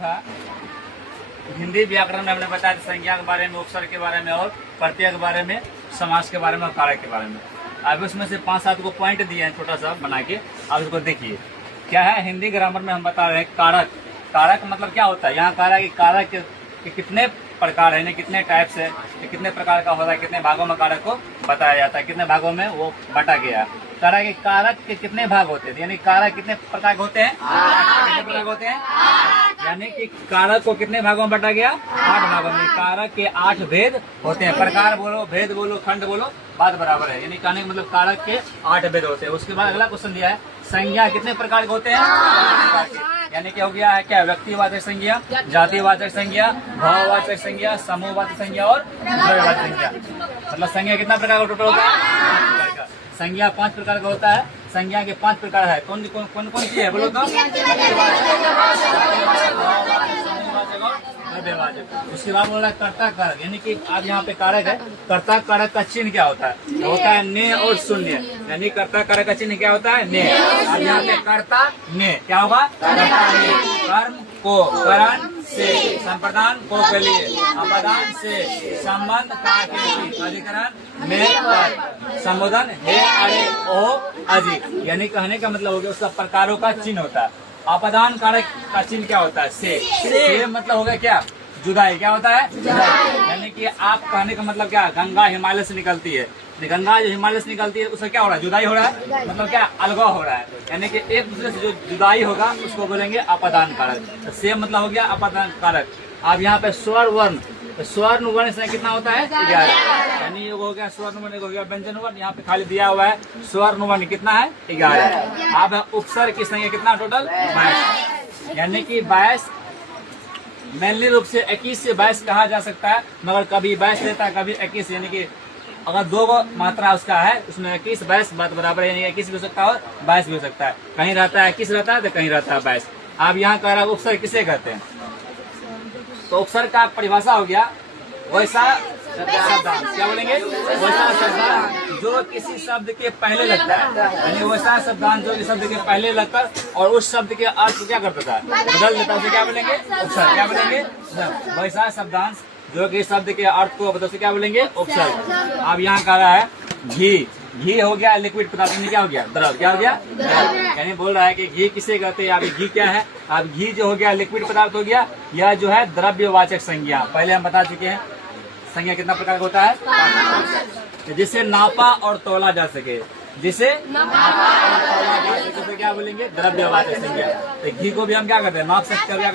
हिंदी व्याकरण में हमने बताया संज्ञा के बारे में, उपसर्ग के बारे में और प्रत्यय के बारे में, समास के बारे में और कारक के बारे में। अब उसमें से 5-7 को पॉइंट दिए हैं छोटा सा बना के, अब इसको देखिए क्या है। हिंदी ग्रामर में हम बता रहे हैं कारक। कारक मतलब क्या होता है, यहाँ कह रहा है कि कारक के कितने प्रकार है, कितने टाइप्स है, कितने प्रकार का होता है, कितने भागों में कारक को बताया जाता है, कितने भागों में वो बांटा गया। कह रहा है कि कारक के कितने भाग होते हैं, यानी कारक कितने प्रकार के होते हैं, कितने प्रकार के होते हैं, यानी कि कारक को कितने भागों में बांटा गया, 8 भागों में। कारक के 8 भेद होते हैं। प्रकार बोलो, भेद बोलो, खंड बोलो, बात बराबर है। यानी कहने का मतलब कारक के 8 भेद होते हैं। उसके बाद अगला क्वेश्चन दिया है संज्ञा कितने प्रकार के होते हैं, यानी कि हो गया है क्या, व्यक्तिवाचक संज्ञा, जातिवाचक संज्ञा, भाववाचक संज्ञा, समूहवाचक संज्ञा और द्रव्यवाचक संज्ञा। मतलब संज्ञा कितना प्रकार का टोटल होता है, 5 प्रकार का। संज्ञा 5 प्रकार का होता है। संज्ञा के 5 प्रकार है। कौन कौन सी है बोलो तो, उसके बाद बोल रहा है कर्ता कारक, यानी कि अब यहाँ पे कारक है। कर्ता कारक का चिन्ह क्या होता है, तो होता है ने और शून्य। यानी कर्ता कारक का चिन्ह क्या होता है, ने। अब यहाँ पे कर्ता ने क्या होगा, कर्ता ने। कर्म को करण से, संप्रदान को के लिए, अपदान से, संबंध का के लिए, अधिकरण में पर, संबोधन हे अरे ओ अजी। यानी कहने का मतलब हो गया उसका प्रकारों का चिन्ह होता है। अपदान कारक का चिन्ह क्या होता है, से मतलब हो गया क्या, जुदाई। क्या होता है, जुदाई। यानी कि आप कहने का मतलब क्या, गंगा हिमालय से निकलती है, गंगा जो हिमालय से निकलती है उससे क्या हो रहा है, जुदाई हो रहा है। मतलब क्या, अलगाव हो रहा है। यानी कि एक दूसरे से जो जुदाई होगा उसको बोलेंगे अपदान कारक। से मतलब हो गया अपदान कारक। अब यहाँ पे स्वर वर्ण, स्वर्ण वर्ण से कितना होता है, 11। यानी ये हो गया स्वर्ण वर्ण, हो गया व्यंजन वर्ण। यहाँ पे खाली दिया हुआ है स्वर्ण वर्ण कितना है, 11। अब उपसर्ग की संख्या कितना टोटल, 22। यानी कि 22 मेनली रूप से 21 से 22 कहा जा सकता है, मगर कभी 22 रहता है, कभी 21। यानी कि अगर 2 मात्रा उसका है उसमें 21 22 बात बराबर है। यानी 21 भी हो सकता है और 22 भी हो सकता है। कहीं रहता है 21 रहता है तो कहीं रहता है 22। अब यहाँ कह रहा है उपसर्ग किसे कहते हैं, तो उपसर्ग का परिभाषा हो गया वैसा शब्दांश। क्या बोलेंगे, वैसा शब्दांश जो किसी शब्द के पहले लगता है। यानी वैसा शब्दांश जो किसी शब्द के पहले लगकर और उस शब्द के अर्थ को क्या कर देता है, बदल देता है, उसे क्या बोलेंगे, उपसर्ग। क्या बोलेंगे, वैसा शब्दांश जो कि शब्द के अर्थ को बदल से क्या बोलेंगे, उपसर्ग। अब यहाँ कह रहा है घी। घी हो गया लिक्विड पदार्थ, क्या हो गया, द्रव। क्या हो गया, यानी बोल रहा है कि घी किसे कहते हैं। अब घी क्या है, अब घी जो हो गया लिक्विड पदार्थ हो गया, यह जो है द्रव्यवाचक संज्ञा। पहले हम बता चुके हैं संज्ञा कितना प्रकार का होता है, जिसे नापा और तोला जा सके, जिसे नापा और तोला जा सके तो क्या बोलेंगे, द्रव्यवाचक संज्ञा। तो घी को भी हम क्या करते हैं, नाप सकते हैं।